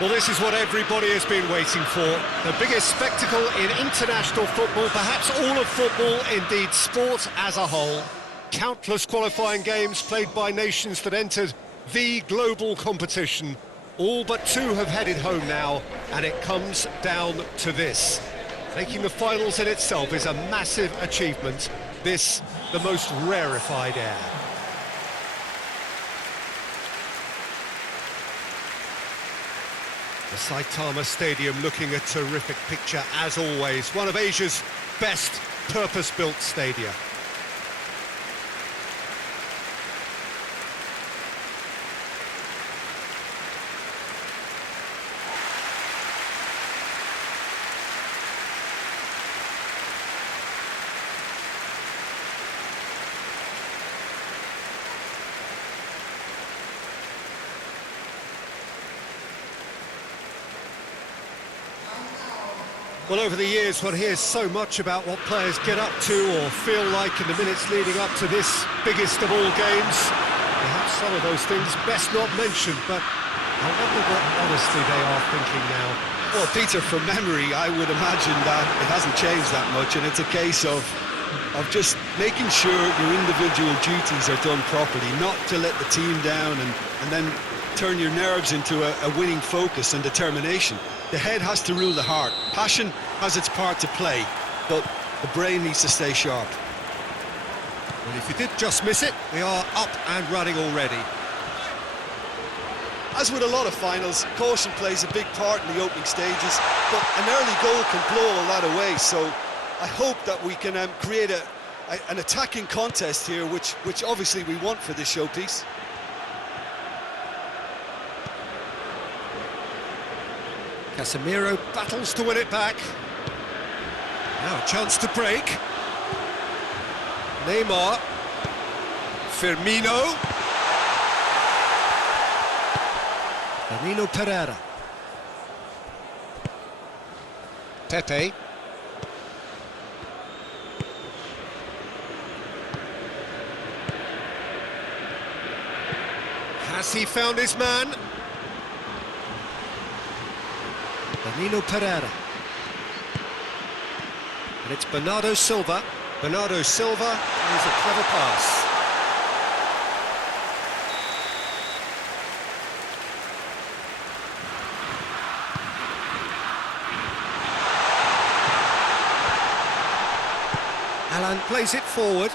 Well, this is what everybody has been waiting for. The biggest spectacle in international football, perhaps all of football, indeed sport as a whole. Countless qualifying games played by nations that entered the global competition. All but two have headed home now, and it comes down to this. Making the finals in itself is a massive achievement. This, the most rarefied air. The Saitama Stadium looking a terrific picture as always. One of Asia's best purpose-built stadia. Well, over the years, one hears so much about what players get up to or feel like in the minutes leading up to this biggest of all games. Perhaps some of those things best not mentioned, but I wonder what honestly they are thinking now. Well, Peter, from memory, I would imagine that it hasn't changed that much, and it's a case of just making sure your individual duties are done properly, not to let the team down and then turn your nerves into a winning focus and determination. The head has to rule the heart. Passion has its part to play, but the brain needs to stay sharp. Well, if you did just miss it, we are up and running already. As with a lot of finals, caution plays a big part in the opening stages, but an early goal can blow all that away, so I hope that we can create an attacking contest here, which obviously we want for this showpiece. Casemiro battles to win it back. Now a chance to break. Neymar. Firmino. Firmino Pereira. Pepe. Has he found his man? Firmino Pereira. And it's Bernardo Silva. Bernardo Silva plays a clever pass. Alan plays it forward.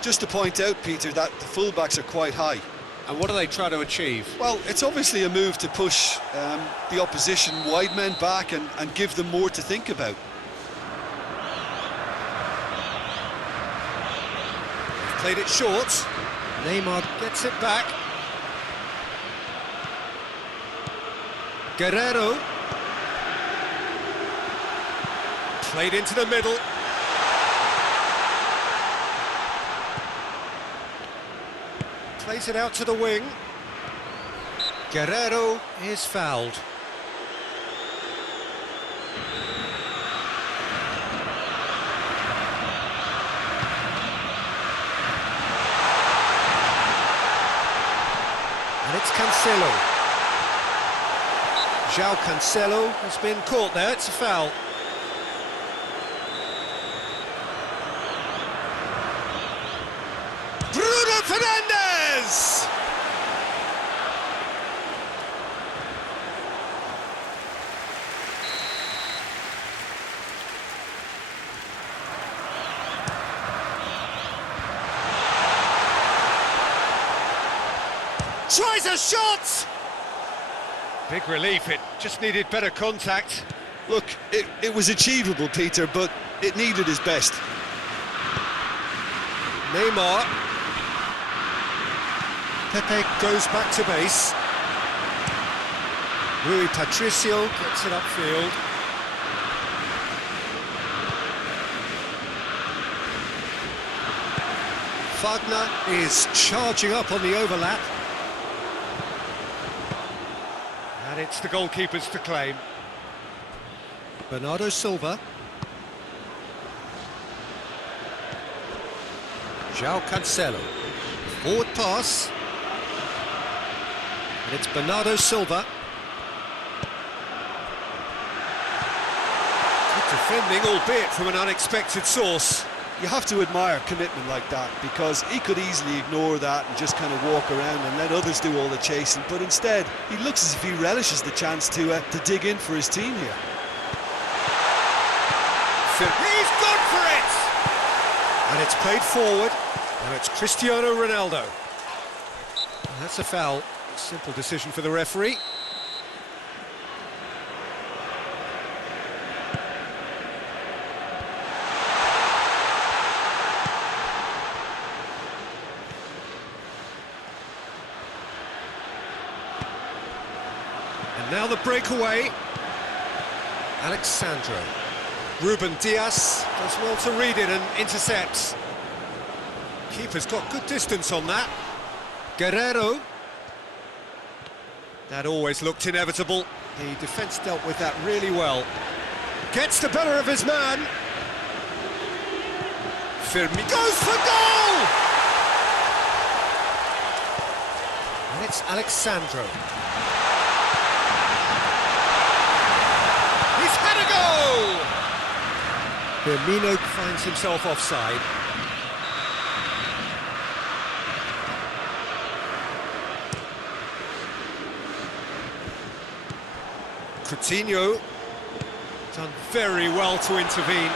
Just to point out, Peter, that the fullbacks are quite high. And what do they try to achieve? Well, it's obviously a move to push the opposition wide men back and give them more to think about. Played it short. Neymar gets it back. Guerrero. Played into the middle. Plays it out to the wing. Guerrero is fouled. And it's Cancelo. João Cancelo has been caught there, it's a foul. Bruno Fernandes! Tries a shot! Big relief, it just needed better contact. Look, it was achievable, Peter, but it needed his best. Neymar. Pepe goes back to base. Rui Patricio gets it upfield. Wagner is charging up on the overlap. And it's the goalkeepers to claim. Bernardo Silva. João Cancelo. Forward pass. And it's Bernardo Silva. Good defending, albeit from an unexpected source. You have to admire commitment like that, because he could easily ignore that and just kind of walk around and let others do all the chasing, but instead he looks as if he relishes the chance to dig in for his team here. He's gone for it! And it's played forward. Now it's Cristiano Ronaldo. And that's a foul. Simple decision for the referee. And now the breakaway. Alexandro. Ruben Diaz does well to read it and intercepts. Keeper's got good distance on that. Guerrero. That always looked inevitable. The defence dealt with that really well. Gets the better of his man. Firmino goes for goal! And it's Alexandro. He's had a goal! Firmino finds himself offside. Coutinho done very well to intervene.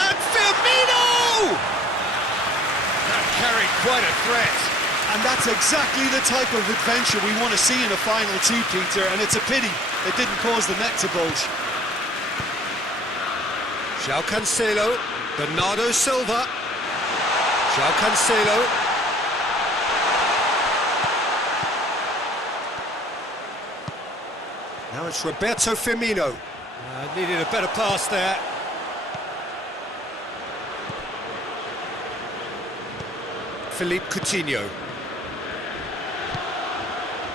And Firmino! That carried quite a threat. And that's exactly the type of adventure we want to see in a final two, Peter, and it's a pity it didn't cause the net to bulge. João Cancelo, Bernardo Silva. João Cancelo. Now it's Roberto Firmino. Needed a better pass there. Philippe Coutinho.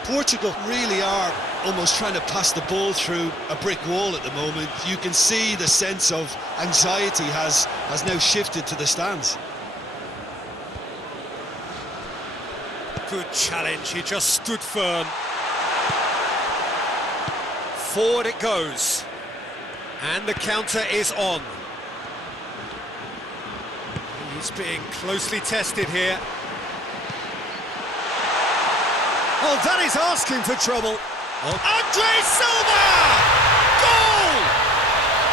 Portugal really are almost trying to pass the ball through a brick wall at the moment. You can see the sense of anxiety has now shifted to the stands. Good challenge, he just stood firm. Forward it goes. And the counter is on. He's being closely tested here. Oh, that is asking for trouble. Oh. Andre Silva! Goal!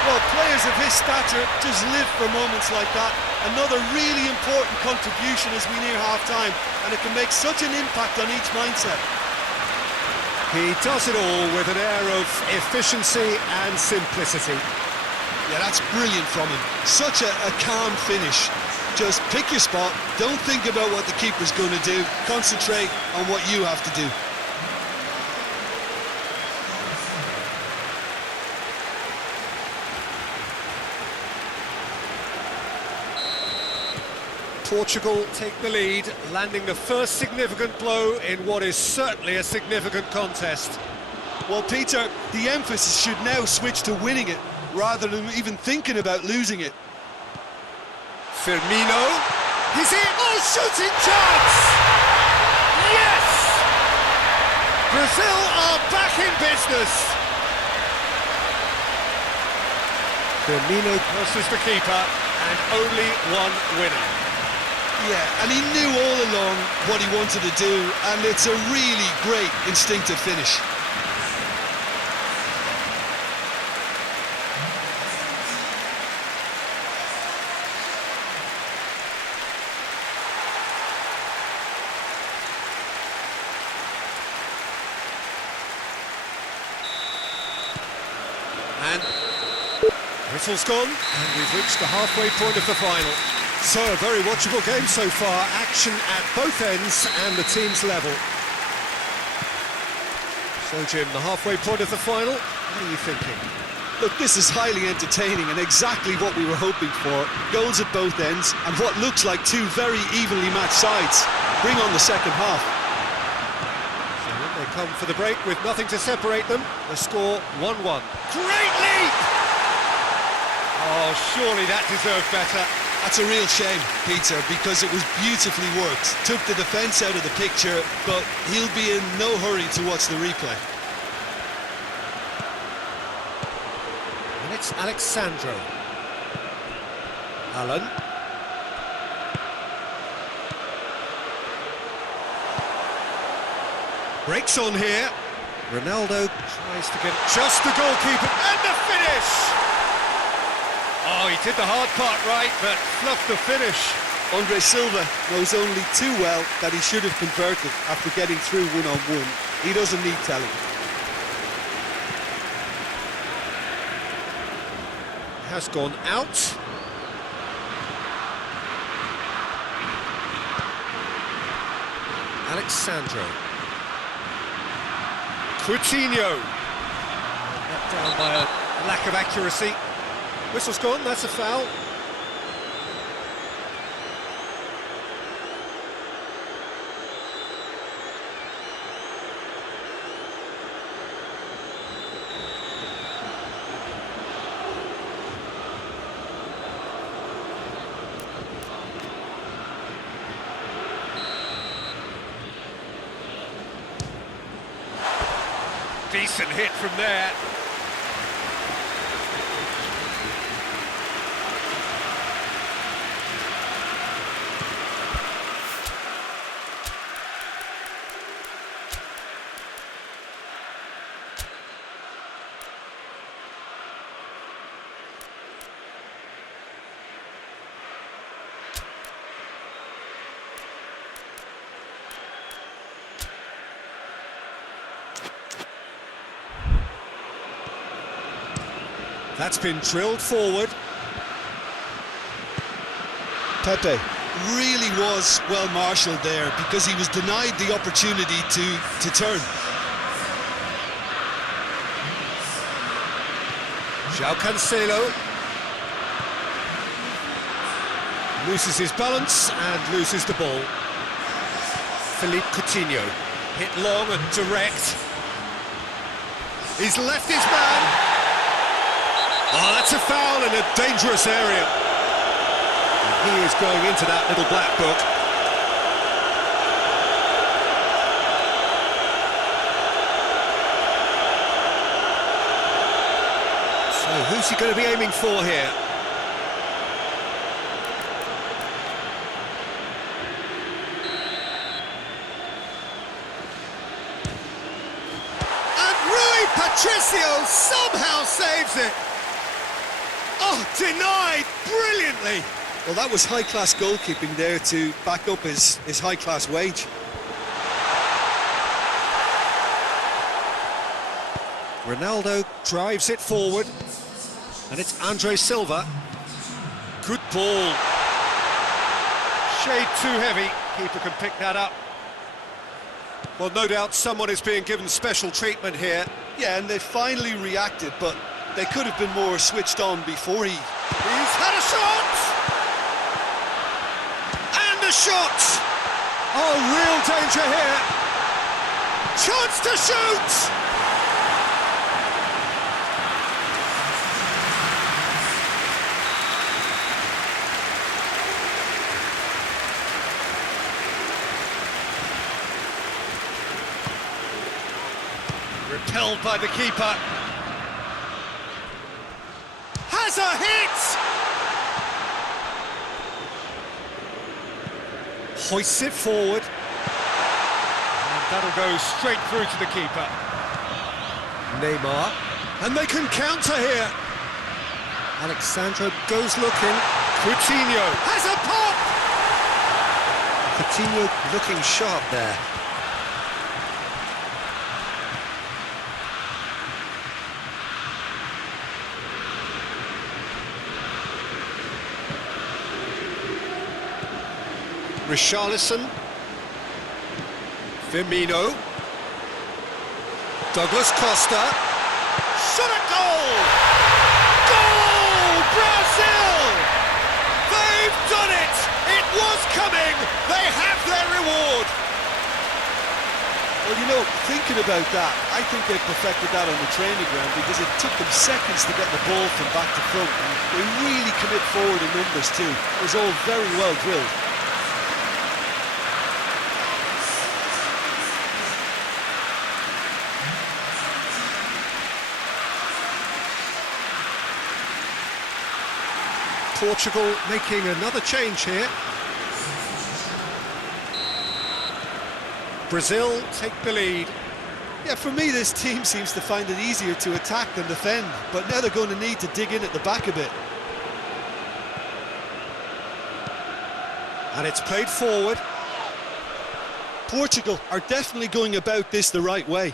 Well, players of his stature just live for moments like that. Another really important contribution as we near half-time, and it can make such an impact on each mindset. He does it all with an air of efficiency and simplicity. Yeah, that's brilliant from him. Such a calm finish. Just pick your spot, don't think about what the keeper's going to do, concentrate on what you have to do. Portugal take the lead, landing the first significant blow in what is certainly a significant contest. Well, Peter, the emphasis should now switch to winning it, rather than even thinking about losing it. Firmino, he's in, oh, shooting chance! Yes! Brazil are back in business! Firmino crosses the keeper, and only one winner. Yeah, and he knew all along what he wanted to do, and it's a really great instinctive finish. And whistle's gone, and we've reached the halfway point of the final. So, a very watchable game so far, action at both ends and the team's level. So, Jim, the halfway point of the final, what are you thinking? Look, this is highly entertaining and exactly what we were hoping for. Goals at both ends and what looks like two very evenly matched sides. Bring on the second half. So when they come for the break with nothing to separate them, the score 1-1. Great leap! Oh, surely that deserved better. That's a real shame, Peter, because it was beautifully worked. Took the defence out of the picture, but he'll be in no hurry to watch the replay. And it's Alexandro. Allen. Breaks on here. Ronaldo tries to get it just the goalkeeper, and the finish! Oh, he did the hard part right, but fluffed the finish. Andre Silva knows only too well that he should have converted after getting through one-on-one. He doesn't need telling. Has gone out. Alexandro. Coutinho. Knocked down by a lack of accuracy. Whistle's gone, that's a foul. Decent hit from there. That's been drilled forward. Pepe really was well marshalled there because he was denied the opportunity to turn. João Cancelo loses his balance and loses the ball. Philippe Coutinho hit long and direct. He's left his man. Oh, that's a foul in a dangerous area. And he is going into that little black book. So who's he going to be aiming for here? And Rui Patricio somehow saves it. Oh, denied brilliantly. Well, that was high-class goalkeeping there to back up his high-class wage. Ronaldo drives it forward, and it's Andre Silva. Good ball. Shade too heavy. Keeper can pick that up. Well, no doubt someone is being given special treatment here. Yeah, and they finally reacted, but they could have been more switched on before he... He's had a shot! And a shot! Oh, real danger here. Chance to shoot! Repelled by the keeper. Has a hit! Hoists it forward. And that'll go straight through to the keeper. Neymar. And they can counter here. Alexandro goes looking. Coutinho has a pop! Coutinho looking sharp there. Richarlison, Firmino, Douglas Costa, shot at goal! Goal! Brazil! They've done it! It was coming! They have their reward! Well, you know, thinking about that, I think they perfected that on the training ground because it took them seconds to get the ball from back to front. And they really commit forward in numbers too. It was all very well drilled. Portugal making another change here. Brazil take the lead. Yeah, for me, this team seems to find it easier to attack than defend, but now they're going to need to dig in at the back a bit. And it's played forward. Portugal are definitely going about this the right way.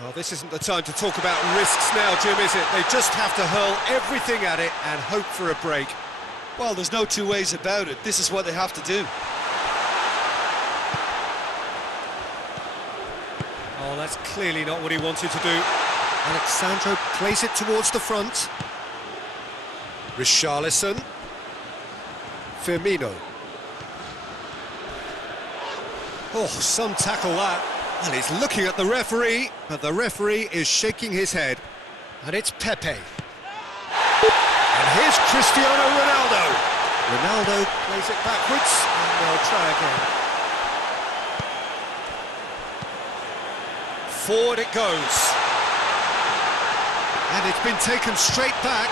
Well, this isn't the time to talk about risks now, Jim, is it? They just have to hurl everything at it and hope for a break. Well, there's no two ways about it. This is what they have to do. Oh, that's clearly not what he wanted to do. Alexandro plays it towards the front. Richarlison. Firmino. Oh, some tackle that. And he's looking at the referee, but the referee is shaking his head. And it's Pepe. And here's Cristiano Ronaldo. Ronaldo plays it backwards, and they'll try again. Forward it goes. And it's been taken straight back.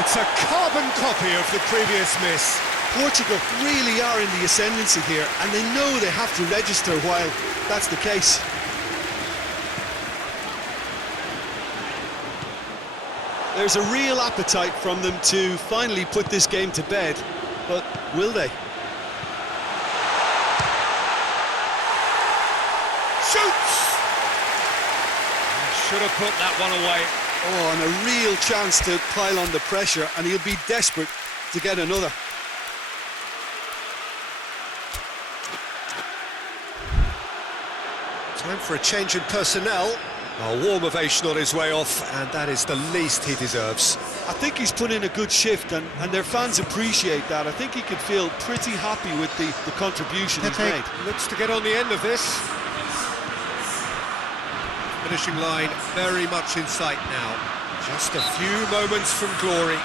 It's a carbon copy of the previous miss. Portugal really are in the ascendancy here, and they know they have to register while that's the case. There's a real appetite from them to finally put this game to bed, but will they? Shoots! Should have put that one away. Oh, and a real chance to pile on the pressure, and he'll be desperate to get another. Time for a change in personnel. A warm ovation on his way off, and that is the least he deserves. I think he's put in a good shift, and their fans appreciate that. I think he can feel pretty happy with the contribution he's made. Looks to get on the end of this. Finishing line very much in sight now. Just a few moments from glory.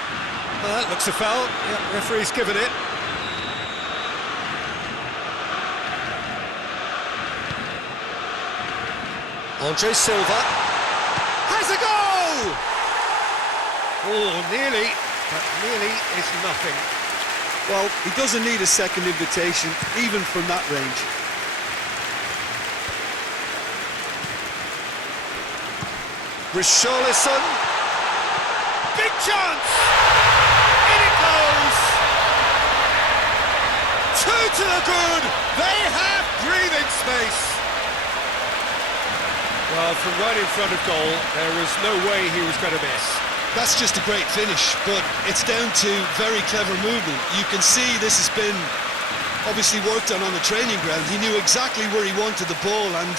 That looks a foul. Yep, referee's given it. Andre Silva has a goal! Oh, nearly, but nearly is nothing. Well, he doesn't need a second invitation, even from that range. Richarlison. Big chance! In it goes! Two to the good! They have breathing space! Well, from right in front of goal, there was no way he was going to miss. That's just a great finish, but it's down to very clever movement. You can see this has been obviously worked on the training ground. He knew exactly where he wanted the ball, and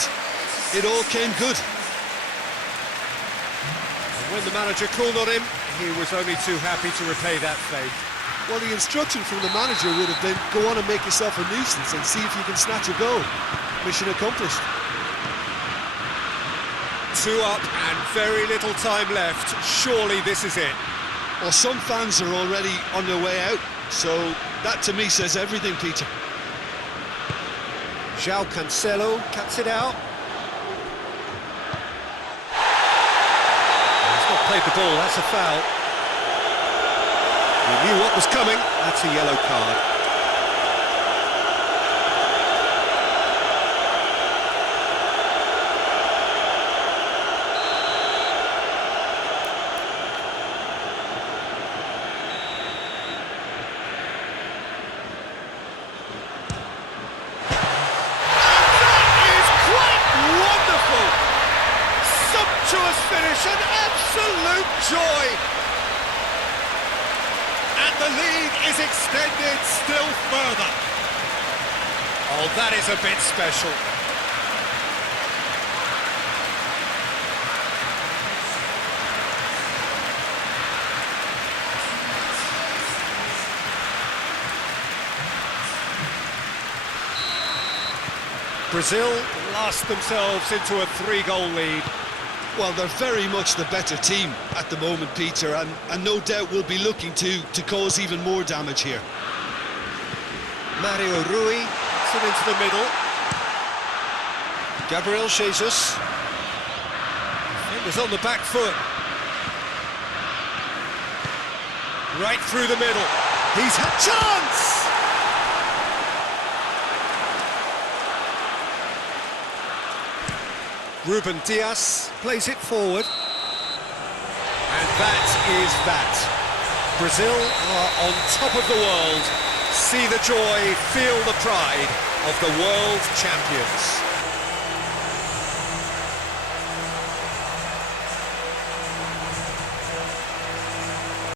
it all came good. And when the manager called on him, he was only too happy to repay that favour. Well, the instruction from the manager would have been, go on and make yourself a nuisance and see if you can snatch a goal. Mission accomplished. 2 up and very little time left. Surely this is it. Well, some fans are already on their way out, so that to me says everything, Peter. João Cancelo cuts it out. He's not played the ball, that's a foul. He knew what was coming, that's a yellow card. Finish, an absolute joy, and the lead is extended still further. Oh, that is a bit special. Brazil thrust themselves into a 3-goal lead. Well, they're very much the better team at the moment, Peter, and no doubt will be looking to cause even more damage here. Mario Rui, it into the middle. Gabriel Jesus. Defenders on the back foot. Right through the middle. He's had chance! Ruben Dias plays it forward. And that is that. Brazil are on top of the world. See the joy, feel the pride of the world champions.